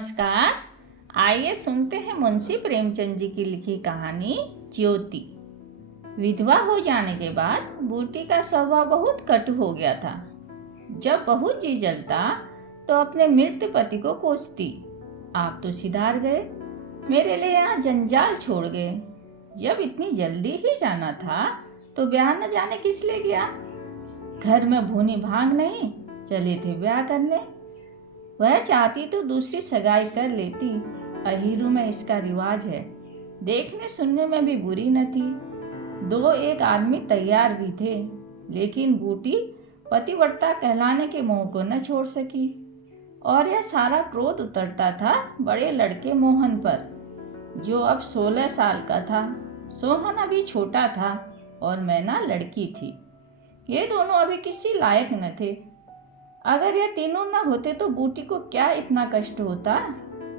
नमस्कार। आइए सुनते हैं मुंशी प्रेमचंद जी की लिखी कहानी ज्योति। विधवा हो जाने के बाद बूटी का स्वभाव बहुत कटु हो गया था। जब बहुत जी जलता तो अपने मृत पति को कोसती, आप तो सिधार गए, मेरे लिए यहाँ जंजाल छोड़ गए। जब इतनी जल्दी ही जाना था तो ब्याह न जाने किस ले गया। घर में भूनी भांग नहीं, चले थे ब्याह करने। वह चाहती तो दूसरी सगाई कर लेती, अहीरू में इसका रिवाज है। देखने सुनने में भी बुरी न थी। दो एक आदमी तैयार भी थे, लेकिन बूटी पतिव्रता कहलाने के मोह को न छोड़ सकी। और यह सारा क्रोध उतरता था बड़े लड़के मोहन पर, जो अब 16 साल का था। सोहन अभी छोटा था और मैना लड़की थी। ये दोनों अभी किसी लायक न थे। अगर ये तीनों न होते तो बूटी को क्या इतना कष्ट होता।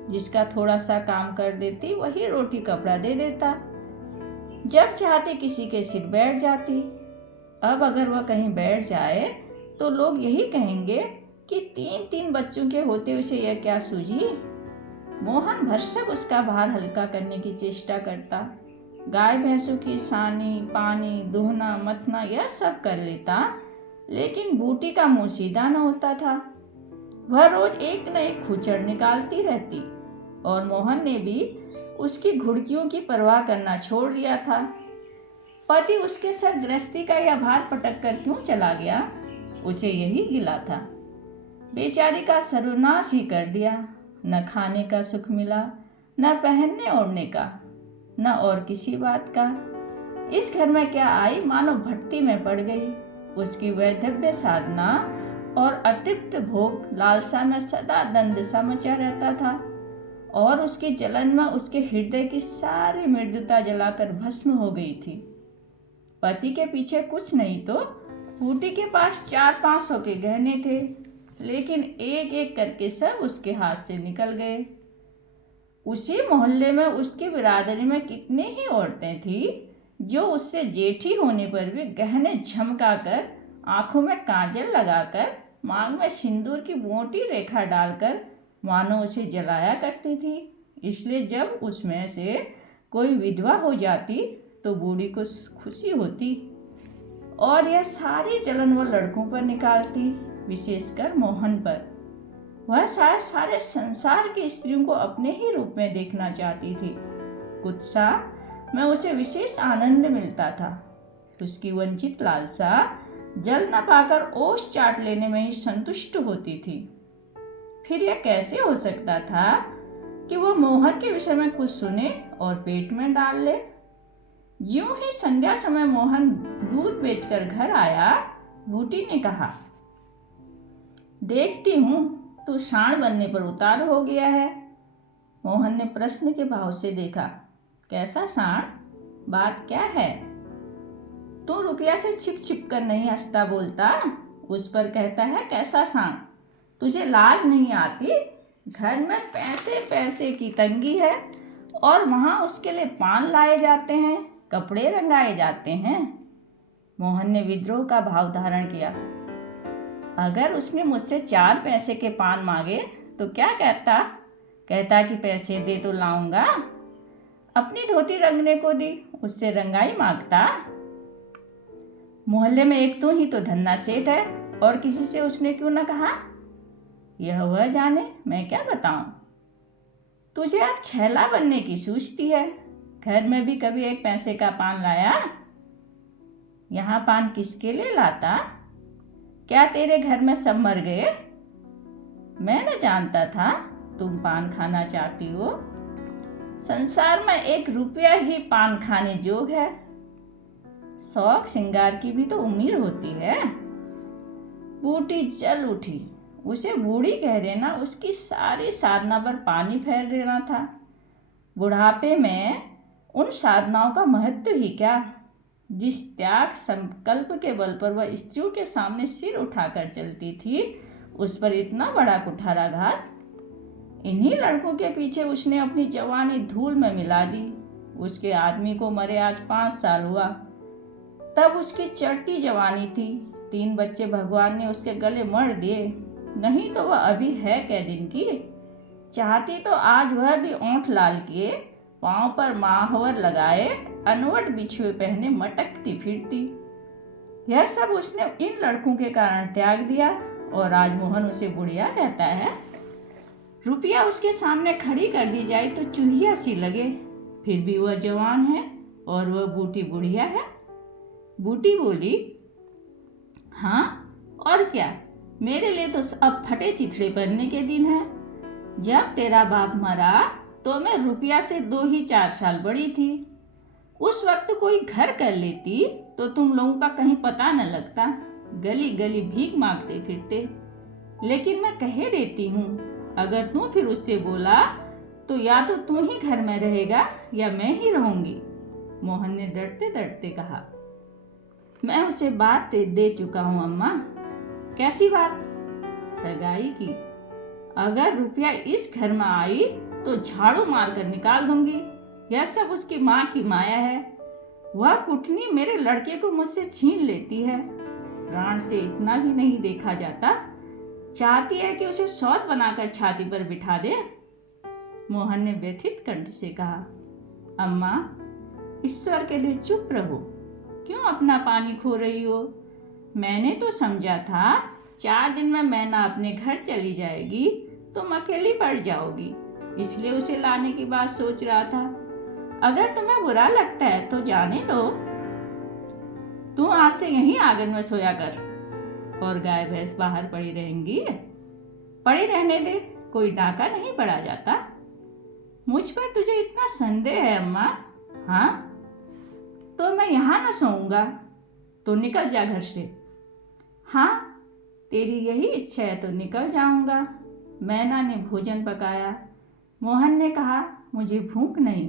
जिसका थोड़ा सा काम कर देती वही रोटी कपड़ा दे देता, जब चाहते किसी के सिर बैठ जाती। अब अगर वह कहीं बैठ जाए तो लोग यही कहेंगे कि 3-3 बच्चों के होते उसे यह क्या सूझी। मोहन भरसक उसका भार हल्का करने की चेष्टा करता। गाय भैंसों की सानी पानी दूहना मथना यह सब कर लेता, लेकिन बूटी का मुंह सीधा न होता था। वह रोज एक न एक खुचड़ निकालती रहती, और मोहन ने भी उसकी घुड़कियों की परवाह करना छोड़ दिया था। पति उसके सर गृहस्थी का यह भार पटक कर क्यों चला गया, उसे यही गिला था। बेचारी का सर्वनाश ही कर दिया। न खाने का सुख मिला, न पहनने ओढ़ने का, न और किसी बात का। इस घर में क्या आई, मानो भट्टी में पड़ गई। उसकी वैधव्य साधना और अतृप्त भोग लालसा में सदा दंड सा मचा रहता था, और उसकी जलन में उसके हृदय की सारी मृदुता जलाकर भस्म हो गई थी। पति के पीछे कुछ नहीं तो बूटी के पास 400-500 के गहने थे, लेकिन एक एक करके सब उसके हाथ से निकल गए। उसी मोहल्ले में उसकी बिरादरी में कितनी ही औरतें थी जो उससे जेठी होने पर भी गहने झमकाकर, आंखों में काजल लगाकर, मांग में सिंदूर की मोटी रेखा डालकर मानो उसे जलाया करती थी। इसलिए जब उसमें से कोई विधवा हो जाती तो बूढ़ी को खुशी होती, और यह सारी जलन वह लड़कों पर निकालती, विशेषकर मोहन पर। वह शायद सारे संसार की स्त्रियों को अपने ही रूप में देखना चाहती थी। कुत्सा में उसे विशेष आनंद मिलता था। उसकी वंचित लालसा जल न पाकर ओस चाट लेने में ही संतुष्ट होती थी। फिर यह कैसे हो सकता था कि वह मोहन के विषय में कुछ सुने और पेट में डाल ले। यूं ही संध्या समय मोहन दूध बेचकर घर आया। बूटी ने कहा, देखती हूं तू साण बनने पर उतार हो गया है। मोहन ने प्रश्न के भाव से देखा। कैसा साण? बात क्या है? तू रुपया से छिप छिप कर नहीं हंसता बोलता, उस पर कहता है कैसा साण? तुझे लाज नहीं आती? घर में पैसे पैसे की तंगी है, और वहां उसके लिए पान लाए जाते हैं, कपड़े रंगाए जाते हैं। मोहन ने विद्रोह का भाव धारण किया। अगर उसने मुझसे 4 पैसे के पान मांगे तो क्या कहता? कहता कि पैसे दे तो लाऊंगा। अपनी धोती रंगने को दी, उससे रंगाई मांगता। मोहल्ले में एक तू ही तो धन्ना सेठ है, और किसी से उसने क्यों न कहा? यह वह जाने, मैं क्या बताऊं। तुझे अब छैला बनने की सूझती है। घर में भी कभी 1 पैसे का पान लाया? यहाँ पान किसके लिए लाता? क्या तेरे घर में सब मर गए? मैं न जानता था तुम पान खाना चाहती हो। संसार में 1 रुपया ही पान खाने जोग है। शौक श्रृंगार की भी तो उम्र होती है। बूटी जल उठी। उसे बूढ़ी कह देना उसकी सारी साधना पर पानी फेर देना था। बुढ़ापे में उन साधनाओं का महत्व ही क्या, जिस त्याग संकल्प के बल पर वह स्त्रियों के सामने सिर उठाकर चलती थी, उस पर इतना बड़ा कुठाराघात। इन्हीं लड़कों के पीछे उसने अपनी जवानी धूल में मिला दी। उसके आदमी को मरे आज 5 साल हुआ, तब उसकी चढ़ती जवानी थी। 3 बच्चे भगवान ने उसके गले मढ़ दिए, नहीं तो वह अभी है कै दिन की। चाहती तो आज वह भी ओंठ लाल किए, पांव पर महावर लगाए, अनवट बिछुए पहने मटकती फिरती। यह सब उसने इन लड़कों के कारण त्याग दिया और आज मोहन उसे बुढ़िया कहता है। रुपया उसके सामने खड़ी कर दी जाए तो चूहिया सी लगे, फिर भी वह जवान है और वह बूटी बुढ़िया है। बूटी बोली, हाँ और क्या, मेरे लिए तो अब फटे चिथड़े पहनने के दिन है। जब तेरा बाप मरा तो मैं रुपया से 2 ही 4 साल बड़ी थी। उस वक्त कोई घर कर लेती तो तुम लोगों का कहीं पता न लगता, गली गली भीख मांगते फिरते। लेकिन मैं कहे देती हूँ, अगर तू फिर उससे बोला तो या तो तू ही घर में रहेगा या मैं ही रहूंगी। मोहन ने डरते डरते कहा। मैं उसे बात दे चुका हूँ अम्मा। कैसी बात? सगाई की। अगर रुपया इस घर में आई तो झाड़ू मार कर निकाल दूंगी। यह सब उसकी माँ की माया है। वह कुटनी मेरे लड़के को मुझसे छीन लेती है। प्राण से इतना भी नहीं देखा जाता। चाहती है कि उसे सौत बनाकर छाती पर बिठा दे। मोहन ने व्यथित कंठ से कहा, अम्मा, ईश्वर के लिए चुप रहो। क्यों अपना पानी खो रही हो? मैंने तो समझा था 4 दिन में मैना अपने घर चली जाएगी, तुम अकेली पड़ जाओगी, इसलिए उसे लाने की बात सोच रहा था। अगर तुम्हें बुरा लगता है तो जाने दो। तू आज से यहीं आंगन में सोया कर और गाय भैंस बाहर पड़ी रहेंगी। पड़ी रहने दे, कोई डाका नहीं पड़ा जाता। मुझ पर तुझे इतना संदेह है अम्मा? हाँ, तो मैं यहाँ न सोऊंगा, तो निकल जा घर से। हाँ, तेरी यही इच्छा है तो निकल जाऊंगा। मैना ने भोजन पकाया। मोहन ने कहा, मुझे भूख नहीं।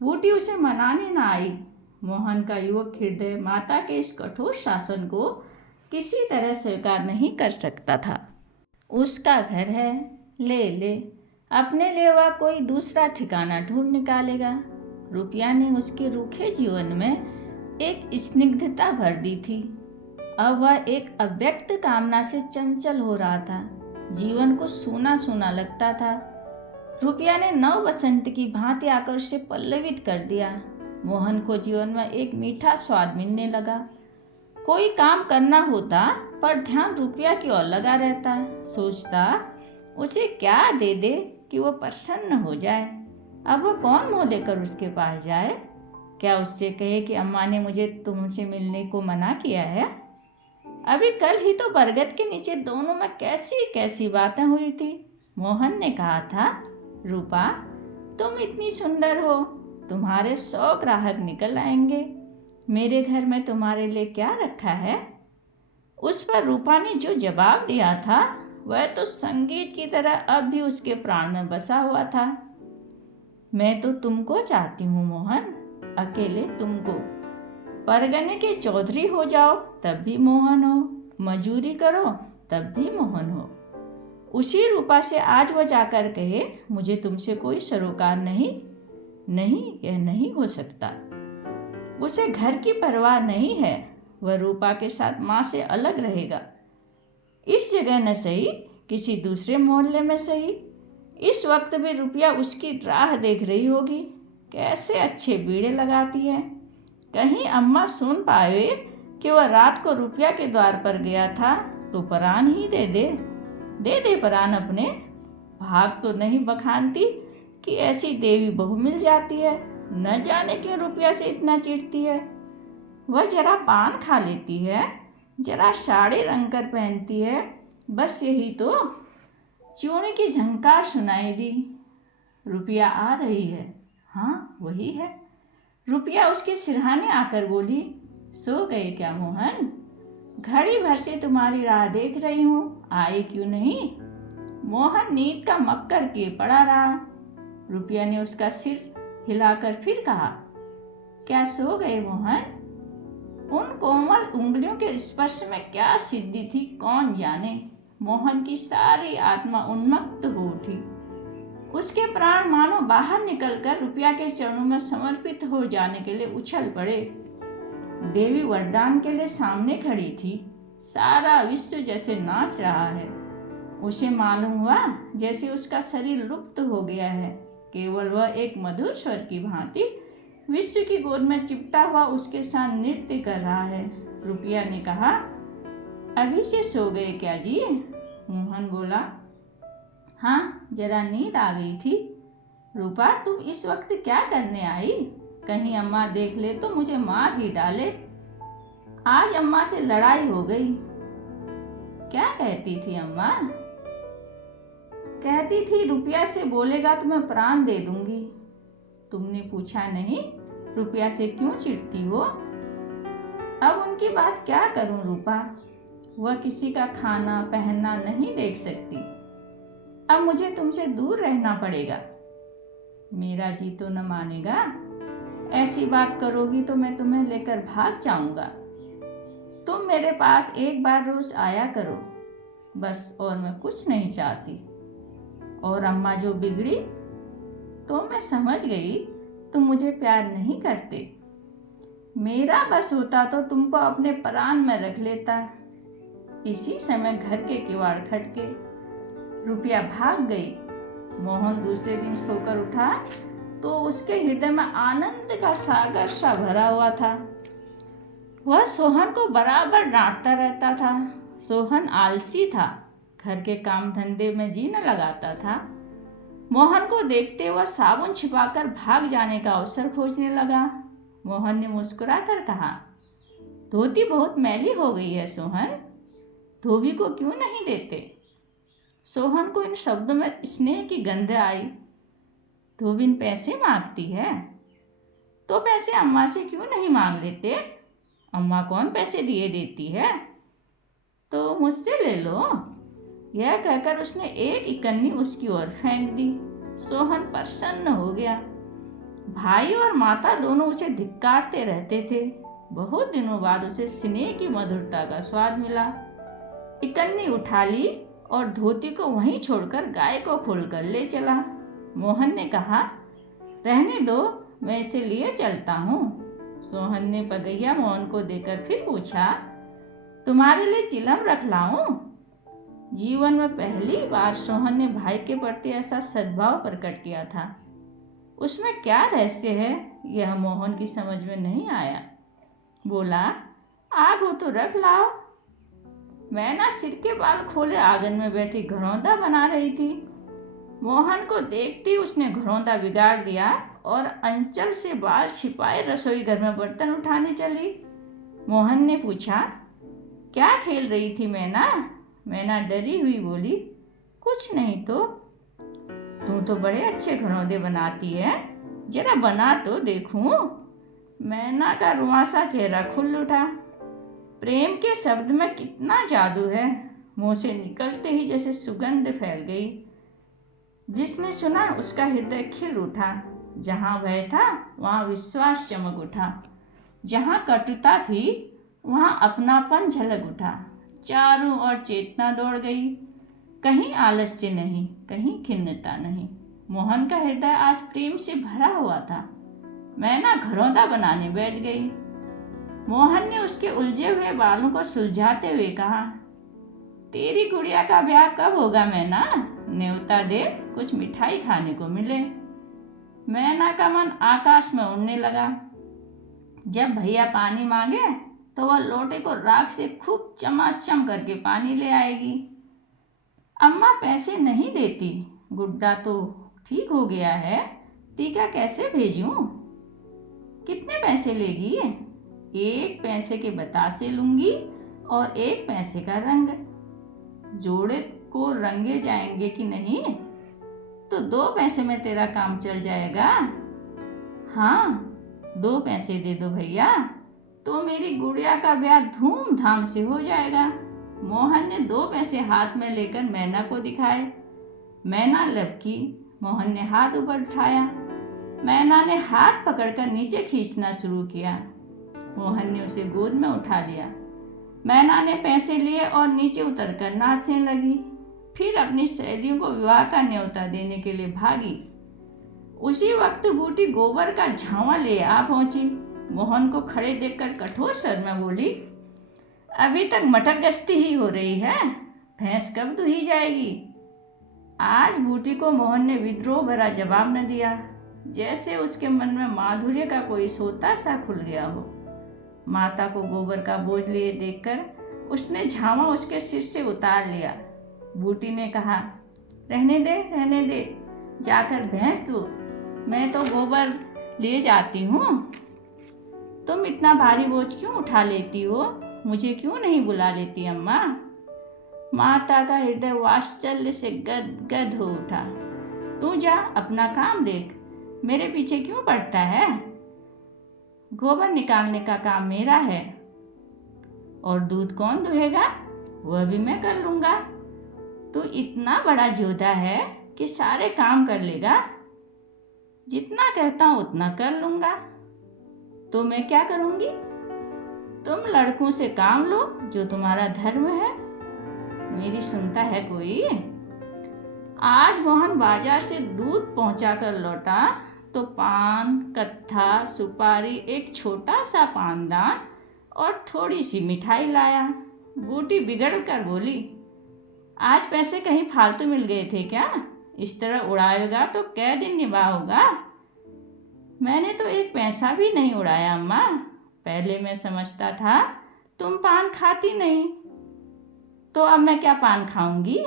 बूटी उसे मनाने न आई। मोहन का युवक हृदय माता के इस कठोर शासन को किसी तरह स्वीकार नहीं कर सकता था। उसका घर है, ले अपने लिए वह कोई दूसरा ठिकाना ढूंढ निकालेगा। रुपया ने उसके रूखे जीवन में एक स्निग्धता भर दी थी। अब वह एक अव्यक्त कामना से चंचल हो रहा था। जीवन को सूना सूना लगता था। रुपया ने नव बसंत की भांति आकर उसे पल्लवित कर दिया। मोहन को जीवन में एक मीठा स्वाद मिलने लगा। कोई काम करना होता पर ध्यान रुपया की ओर लगा रहता। सोचता उसे क्या दे दे कि वो प्रसन्न हो जाए। अब वो कौन मुँह लेकर उसके पास जाए? क्या उससे कहे कि अम्मा ने मुझे तुमसे मिलने को मना किया है? अभी कल ही तो बरगद के नीचे दोनों में कैसी कैसी बातें हुई थी। मोहन ने कहा था, रूपा, तुम इतनी सुंदर हो, तुम्हारे 100 ग्राहक निकल आएंगे। मेरे घर में तुम्हारे लिए क्या रखा है? उस पर रूपा ने जो जवाब दिया था वह तो संगीत की तरह अब भी उसके प्राण में बसा हुआ था। मैं तो तुमको चाहती हूँ मोहन, अकेले तुमको। परगने के चौधरी हो जाओ तब भी मोहन हो, मजूरी करो तब भी मोहन हो। उसी रूपा से आज वह जाकर कहे, मुझे तुमसे कोई सरोकार नहीं, यह नहीं हो सकता। उसे घर की परवाह नहीं है। वह रूपा के साथ माँ से अलग रहेगा। इस जगह न सही, किसी दूसरे मोहल्ले में सही। इस वक्त भी रुपया उसकी राह देख रही होगी। कैसे अच्छे बीड़े लगाती है। कहीं अम्मा सुन पाए कि वह रात को रुपया के द्वार पर गया था तो परान ही दे दे परान अपने। भाग तो नहीं बखानती कि ऐसी देवी बहू मिल जाती है। न जाने क्यों रुपया से इतना चिढ़ती है। वह जरा पान खा लेती है, जरा साड़ी रंग कर पहनती है, बस यही तो। चूड़ी की झंकार सुनाई दी। रुपया आ रही है। हाँ, वही है। रुपया उसके सिरहाने आकर बोली, सो गए क्या मोहन? घड़ी भर से तुम्हारी राह देख रही हूँ, आए क्यों नहीं? मोहन नींद का मक्कर किए पड़ा रहा। रुपया ने उसका सिर हिलाकर फिर कहा, क्या सो गए मोहन? उन कोमल उंगलियों के स्पर्श में क्या सिद्धि थी कौन जाने। मोहन की सारी आत्मा उन्मत्त हो उठी। उसके प्राण मानो बाहर निकलकर रुपया के चरणों में समर्पित हो जाने के लिए उछल पड़े। देवी वरदान के लिए सामने खड़ी थी। सारा विश्व जैसे नाच रहा है। उसे मालूम हुआ जैसे उसका शरीर लुप्त हो गया है, केवल वह एक मधुर स्वर की भांति विश्व की गोद में चिपटा हुआ उसके साथ नृत्य कर रहा है। रुपया ने कहा, अभी से सो गए क्या जी? मोहन बोला, हाँ, जरा नींद आ गई थी। रूपा, तुम इस वक्त क्या करने आई? कहीं अम्मा देख ले तो मुझे मार ही डाले। आज अम्मा से लड़ाई हो गई। क्या कहती थी अम्मा? कहती थी रुपया से बोलेगा तो मैं प्राण दे दूंगी। तुमने पूछा नहीं रुपया से क्यों चिढ़ती हो? अब उनकी बात क्या करूं रूपा, वह किसी का खाना पहनना नहीं देख सकती। अब मुझे तुमसे दूर रहना पड़ेगा। मेरा जी तो न मानेगा। ऐसी बात करोगी तो मैं तुम्हें लेकर भाग जाऊंगा। तुम मेरे पास एक बार रोज आया करो, बस, और मैं कुछ नहीं चाहती। और अम्मा जो बिगड़ी तो मैं समझ गई तुम मुझे प्यार नहीं करते। मेरा बस होता तो तुमको अपने प्राण में रख लेता। इसी समय घर के किवाड़ खटके। रुपया भाग गई। मोहन दूसरे दिन सोकर उठा तो उसके हृदय में आनंद का सागर सा भरा हुआ था। वह सोहन को बराबर डांटता रहता था। सोहन आलसी था, घर के काम धंधे में जी न लगाता था। मोहन को देखते वह साबुन छिपाकर भाग जाने का अवसर खोजने लगा। मोहन ने मुस्कुराकर कहा, धोती बहुत मैली हो गई है सोहन, धोबी को क्यों नहीं देते? सोहन को इन शब्दों में स्नेह की गंध आई। धोबिन पैसे मांगती है तो पैसे अम्मा से क्यों नहीं मांग लेते? अम्मा कौन पैसे दिए देती है? तो मुझसे ले लो। यह कहकर उसने एक इकन्नी उसकी ओर फेंक दी। सोहन प्रसन्न हो गया। भाई और माता दोनों उसे धिक्कारते रहते थे। बहुत दिनों बाद उसे स्नेह की मधुरता का स्वाद मिला। इकन्नी उठा ली और धोती को वहीं छोड़कर गाय को खोलकर ले चला। मोहन ने कहा, रहने दो, मैं इसे लिए चलता हूँ। सोहन ने पगैया मोहन को देकर फिर पूछा, तुम्हारे लिए चिलम रख लाऊं? जीवन में पहली बार सोहन ने भाई के प्रति ऐसा सद्भाव प्रकट किया था। उसमें क्या रहस्य है यह मोहन की समझ में नहीं आया। बोला, आग हो तो रख लाओ। मैना सिर के बाल खोले आंगन में बैठी घरौंदा बना रही थी। मोहन को देखते उसने घरौंदा बिगाड़ दिया और अंचल से बाल छिपाए रसोई घर में बर्तन उठाने चली। मोहन ने पूछा, क्या खेल रही थी मैना? मैना डरी हुई बोली, कुछ नहीं तो। तू तो बड़े अच्छे घरौंदे बनाती है, जरा बना तो देखूं। मैना का रुआंसा चेहरा खुल उठा। प्रेम के शब्द में कितना जादू है। मुंह से निकलते ही जैसे सुगंध फैल गई। जिसने सुना उसका हृदय खिल उठा। जहाँ भय था वहाँ विश्वास चमक उठा। जहाँ कटुता थी वहाँ अपनापन झलक उठा। चारों ओर चेतना दौड़ गई। कहीं आलस्य नहीं, कहीं खिन्नता नहीं। मोहन का हृदय आज प्रेम से भरा हुआ था। मैना घरौंदा बनाने बैठ गई। मोहन ने उसके उलझे हुए बालों को सुलझाते हुए कहा, तेरी गुड़िया का ब्याह कब होगा मैना? न्योता दे, कुछ मिठाई खाने को मिले। मैना का मन आकाश में उड़ने लगा। जब भैया पानी मांगे तो वह लोटे को राख से खूब चमाचम करके पानी ले आएगी। अम्मा पैसे नहीं देती, गुड्डा तो ठीक हो गया है, टीका कैसे भेजूं? कितने पैसे लेगी? 1 पैसे के बतासे लूंगी और 1 पैसे का रंग। जोड़े को रंगे जाएंगे कि नहीं? तो 2 पैसे में तेरा काम चल जाएगा। हाँ, 2 पैसे दे दो भैया, तो मेरी गुड़िया का ब्याह धूमधाम से हो जाएगा। मोहन ने 2 पैसे हाथ में लेकर मैना को दिखाए। मैना लपकी। मोहन ने हाथ ऊपर उठाया। मैना ने हाथ पकड़कर नीचे खींचना शुरू किया। मोहन ने उसे गोद में उठा लिया। मैना ने पैसे लिए और नीचे उतरकर नाचने लगी। फिर अपनी सहेलियों को विवाह का न्योता देने के लिए भागी। उसी वक्त बूटी गोबर का झांवा ले आ पहुंची। मोहन को खड़े देखकर कठोर स्वर में बोली, अभी तक मटर गश्ती ही हो रही है, भैंस कब दुही जाएगी? आज बूटी को मोहन ने विद्रोह भरा जवाब न दिया, जैसे उसके मन में माधुर्य का कोई सोता सा खुल गया हो। माता को गोबर का बोझ लिए देखकर उसने झावा उसके सिर से उतार लिया। बूटी ने कहा, रहने दे, जाकर भैंस दो, मैं तो गोबर ले जाती हूँ। तुम इतना भारी बोझ क्यों उठा लेती हो? मुझे क्यों नहीं बुला लेती अम्मा? माता का हृदय वात्सल्य से गदगद हो उठा। तू जा अपना काम देख, मेरे पीछे क्यों पड़ता है? गोबर निकालने का काम मेरा है, और दूध कौन दुहेगा? वह भी मैं कर लूँगा। तू इतना बड़ा जोधा है कि सारे काम कर लेगा। जितना कहता हूँ उतना कर लूँगा। तो मैं क्या करूँगी? तुम लड़कों से काम लो, जो तुम्हारा धर्म है। मेरी सुनता है कोई? आज मोहन बाजार से दूध पहुँचा कर लौटा तो पान, कत्था, सुपारी, एक छोटा सा पानदान और थोड़ी सी मिठाई लाया। बूटी बिगड़ कर बोली, आज पैसे कहीं फालतू मिल गए थे क्या? इस तरह उड़ाएगा तो कै दिन निभाओगा? मैंने तो एक पैसा भी नहीं उड़ाया अम्मा। पहले मैं समझता था तुम पान खाती नहीं, तो अब मैं क्या पान खाऊंगी?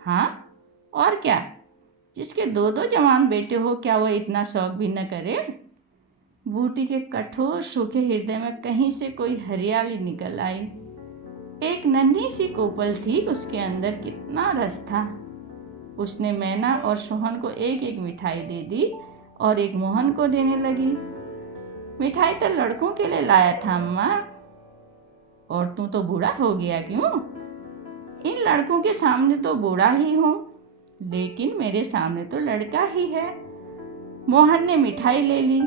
हाँ और क्या, जिसके दो दो जवान बेटे हो, क्या वह इतना शौक भी न करे? बूटी के कठोर सूखे हृदय में कहीं से कोई हरियाली निकल आई। एक नन्ही सी कोपल थी, उसके अंदर कितना रस था। उसने मैना और सोहन को एक एक मिठाई दे दी और एक मोहन को देने लगी। मिठाई तो लड़कों के लिए लाया था अम्मा। और तू तो बूढ़ा हो गया क्यों? इन लड़कों के सामने तो बूढ़ा ही हूँ, लेकिन मेरे सामने तो लड़का ही है। मोहन ने मिठाई ले ली।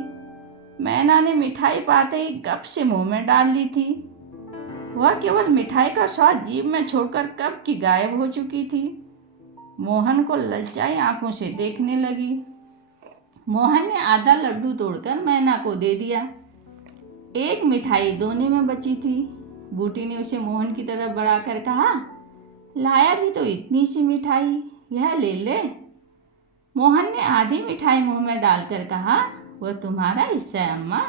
मैना ने मिठाई पाते ही गप से मुंह में डाल ली थी। वह केवल मिठाई का स्वाद जीभ में छोड़कर कब की गायब हो चुकी थी। मोहन को ललचाई आंखों से देखने लगी। मोहन ने आधा लड्डू तोड़कर मैना को दे दिया। एक मिठाई दोने में बची थी। बूटी ने उसे मोहन की तरफ बढ़ाकर कहा, लाया भी तो इतनी सी मिठाई, यह ले ले। मोहन ने आधी मिठाई मुंह में डालकर कहा, वह तुम्हारा हिस्सा है अम्मा।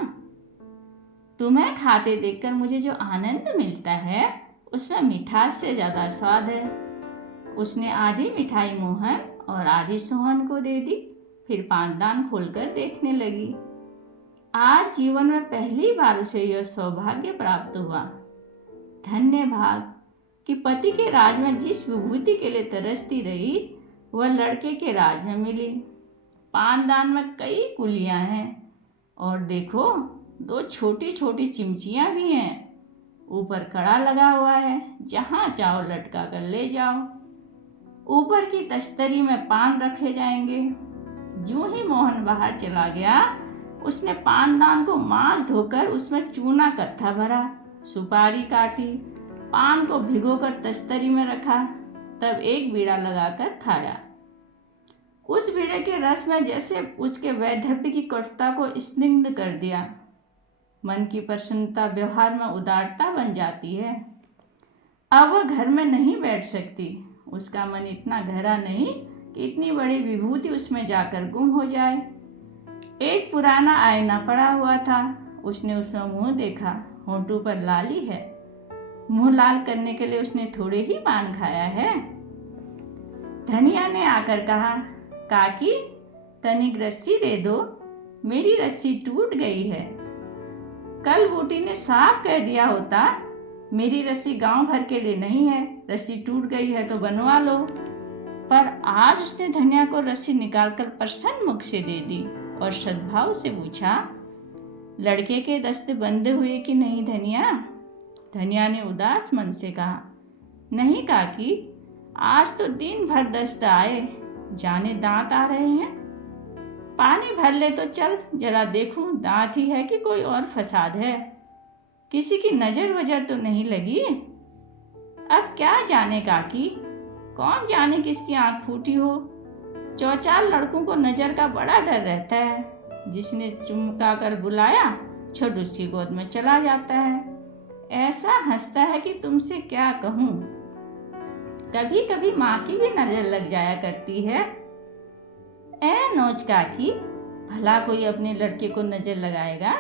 तुम्हें खाते देखकर मुझे जो आनंद मिलता है उसमें मिठास से ज़्यादा स्वाद है। उसने आधी मिठाई मोहन और आधी सोहन को दे दी, फिर पानदान खोलकर देखने लगी। आज जीवन में पहली बार उसे यह सौभाग्य प्राप्त हुआ। धन्य भाग कि पति के राज में जिस विभूति के लिए तरसती रही, वह लड़के के राज में मिली। पानदान में कई कुलियां हैं, और देखो दो छोटी छोटी चिमचियां भी हैं। ऊपर कड़ा लगा हुआ है, जहाँ चाहो लटका कर ले जाओ। ऊपर की तश्तरी में पान रखे जाएंगे। जो ही मोहन बाहर चला गया, उसने पानदान को मांस धोकर उसमें चूना कट्ठा भरा, सुपारी काटी, पान को भिगोकर तश्तरी में रखा, तब एक बीड़ा लगाकर खाया। उस बीड़े के रस में जैसे उसके वैधव्य की कटुता को स्निग्ध कर दिया। मन की प्रसन्नता व्यवहार में उदारता बन जाती है। अब वह घर में नहीं बैठ सकती। उसका मन इतना गहरा नहीं कि इतनी बड़ी विभूति उसमें जाकर गुम हो जाए। एक पुराना आईना पड़ा हुआ था। उसने उसमें मुंह देखा, होंठों पर लाली है। मुंह लाल करने के लिए उसने थोड़े ही पान खाया है। धनिया ने आकर कहा, काकी तनिक रस्सी दे दो, मेरी रस्सी टूट गई है। कल बूटी ने साफ कह दिया होता, मेरी रस्सी गांव भर के लिए नहीं है, रस्सी टूट गई है तो बनवा लो। पर आज उसने धनिया को रस्सी निकालकर प्रसन्न मुख से दे दी और सद्भाव से पूछा, लड़के के दस्ते बंद हुए कि नहीं धनिया? धनिया ने उदास मन से कहा, नहीं काकी, आज तो दिन भर दस्त आए, जाने दांत आ रहे हैं। पानी भर ले तो चल, जरा देखूं दांत ही है कि कोई और फसाद है। किसी की नजर वजर तो नहीं लगी? अब क्या जाने काकी, कौन जाने किसकी आंख फूटी हो। चौचार लड़कों को नजर का बड़ा डर रहता है। जिसने चुमका कर बुलाया, छुट उसकी गोद में चला जाता है। ऐसा हंसता है कि तुमसे क्या कहूँ। कभी कभी माँ की भी नजर लग जाया करती है। ए नोच काकी, भला कोई अपने लड़के को नजर लगाएगा?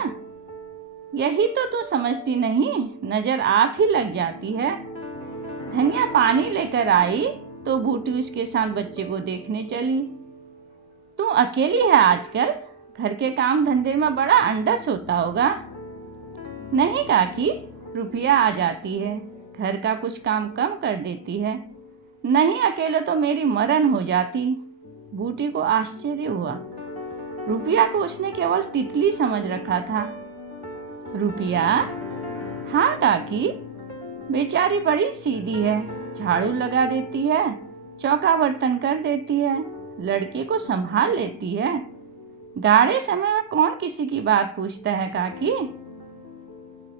यही तो तू समझती नहीं, नजर आप ही लग जाती है। धनिया पानी लेकर आई तो बूटी उसके साथ बच्चे को देखने चली। तू अकेली है आजकल, घर के काम धंधे में बड़ा अंडस होता होगा। नहीं काकी, रुपया आ जाती है, घर का कुछ काम कम कर देती है। नहीं अकेले तो मेरी मरण हो जाती। बूटी को आश्चर्य हुआ। रुपया को उसने केवल तितली समझ रखा था। रुपया? हाँ काकी, बेचारी बड़ी सीधी है, झाड़ू लगा देती है, चौका बर्तन कर देती है, लड़के को संभाल लेती है। गाड़े समय में कौन किसी की बात पूछता है काकी?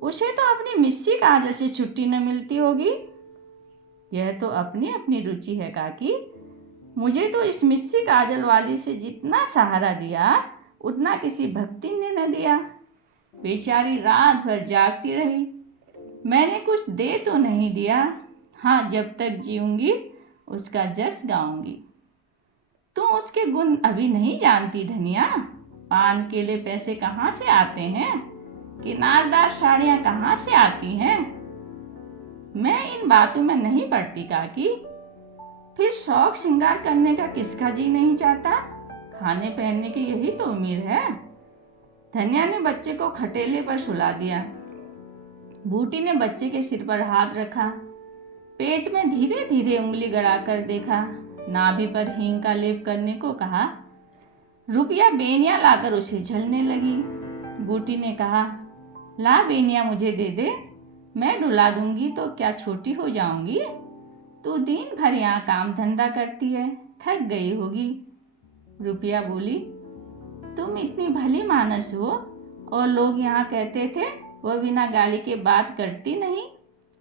उसे तो अपनी मिस्सी काजल से छुट्टी न मिलती होगी। यह तो अपनी अपनी रुचि है काकी। मुझे तो इस मिस्सी काजल वाली से जितना सहारा दिया उतना किसी भक्ति ने न दिया। बेचारी रात भर जागती रही। मैंने कुछ दे तो नहीं दिया। हाँ, जब तक जीऊंगी उसका जस गाऊंगी। तू उसके गुण अभी नहीं जानती धनिया। पान केले पैसे कहाँ से आते हैं? किनारदार साड़ियाँ कहाँ से आती हैं? मैं इन बातों में नहीं पड़ती काकी। फिर शौक श्रृंगार करने का किसका जी नहीं चाहता? खाने पहनने की यही तो उम्र है। धनिया ने बच्चे को खटेले पर सुला दिया। बूटी ने बच्चे के सिर पर हाथ रखा, पेट में धीरे धीरे उंगली गड़ाकर देखा, नाभि पर हींग का लेप करने को कहा। रुपया बेनिया लाकर उसे झलने लगी। बूटी ने कहा, ला बेनिया मुझे दे दे, मैं डुला दूंगी तो क्या छोटी हो जाऊंगी? तू दिन भर यहाँ काम धंधा करती है, थक गई होगी। रुपया बोली, तुम इतनी भली मानस हो और लोग यहाँ कहते थे वह बिना गाली के बात करती नहीं,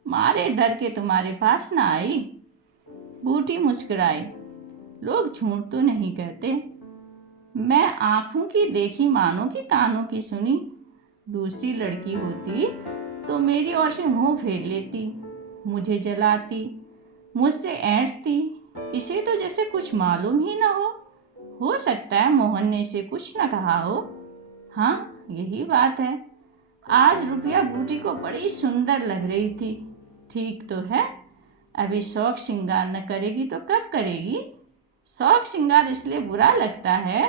मारे डर के तुम्हारे पास ना आई। बूटी मुस्कुराई, लोग झूठ तो नहीं कहते। मैं आंखों की देखी मानो कि कानों की सुनी। दूसरी लड़की होती तो मेरी ओर से मुंह फेर लेती, मुझे जलाती, मुझसे ऐंठती। इसे तो जैसे कुछ मालूम ही ना हो सकता है मोहन ने इसे कुछ न कहा हो। हाँ, यही बात है। आज रुपया बूटी को बड़ी सुंदर लग रही थी। ठीक तो है, अभी शौक श्रृंगार न करेगी तो कब करेगी? शौक श्रृंगार इसलिए बुरा लगता है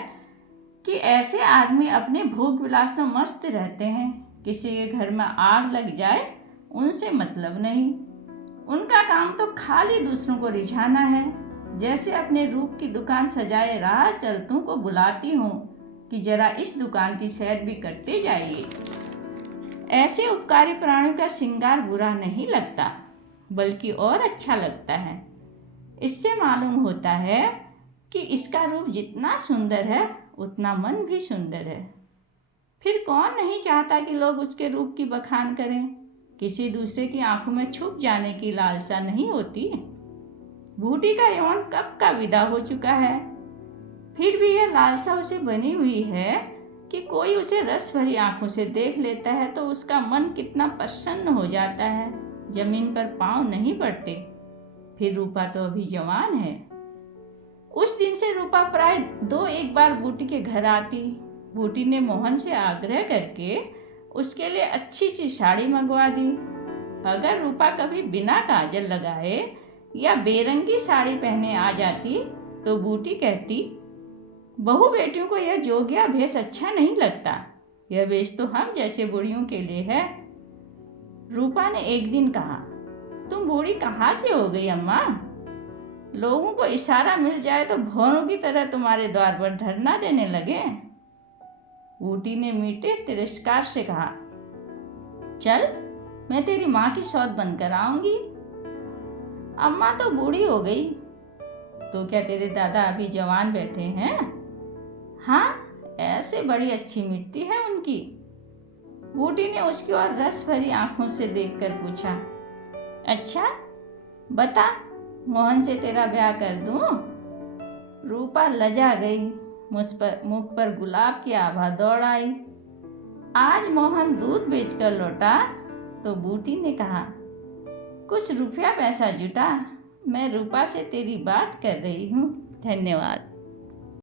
कि ऐसे आदमी अपने भोग विलास में मस्त रहते हैं। किसी के घर में आग लग जाए उनसे मतलब नहीं। उनका काम तो खाली दूसरों को रिझाना है। जैसे अपने रूप की दुकान सजाए राह चलतों को बुलाती हूँ कि जरा इस दुकान की सैर भी करते जाइए। ऐसे उपकारी प्राणियों का श्रृंगार बुरा नहीं लगता, बल्कि और अच्छा लगता है। इससे मालूम होता है कि इसका रूप जितना सुंदर है उतना मन भी सुंदर है। फिर कौन नहीं चाहता कि लोग उसके रूप की बखान करें? किसी दूसरे की आंखों में छुप जाने की लालसा नहीं होती। बूटी का यौवन कब का विदा हो चुका है, फिर भी यह लालसा उसे बनी हुई है कि कोई उसे रस भरी आंखों से देख लेता है तो उसका मन कितना प्रसन्न हो जाता है। जमीन पर पांव नहीं पड़ते। फिर रूपा तो अभी जवान है। उस दिन से रूपा प्राय 2-1 बार बूटी के घर आती। बूटी ने मोहन से आग्रह करके उसके लिए अच्छी सी साड़ी मंगवा दी। अगर रूपा कभी बिना काजल लगाए या बेरंगी साड़ी पहने आ जाती तो बूटी कहती, बहू बेटियों को यह जोगिया भेष अच्छा नहीं लगता, यह भेष तो हम जैसे बूढ़ियों के लिए है। रूपा ने एक दिन कहा, तुम बूढ़ी कहाँ से हो गई अम्मा? लोगों को इशारा मिल जाए तो भौरों की तरह तुम्हारे द्वार पर धरना देने लगे। बूटी ने मीठे तिरस्कार से कहा, चल मैं तेरी माँ की सौत बनकर आऊंगी। अम्मा तो बूढ़ी हो गई। तो क्या तेरे दादा अभी जवान बैठे हैं? हाँ, ऐसे बड़ी अच्छी मिट्टी है उनकी। बूटी ने उसकी ओर रस भरी आंखों से देखकर पूछा, अच्छा बता, मोहन से तेरा ब्याह कर दूं? रूपा लजा गई। मुख पर गुलाब की आभा दौड़ आई। आज मोहन दूध बेचकर लौटा तो बूटी ने कहा, कुछ रुपया पैसा जुटा, मैं रूपा से तेरी बात कर रही हूँ। धन्यवाद।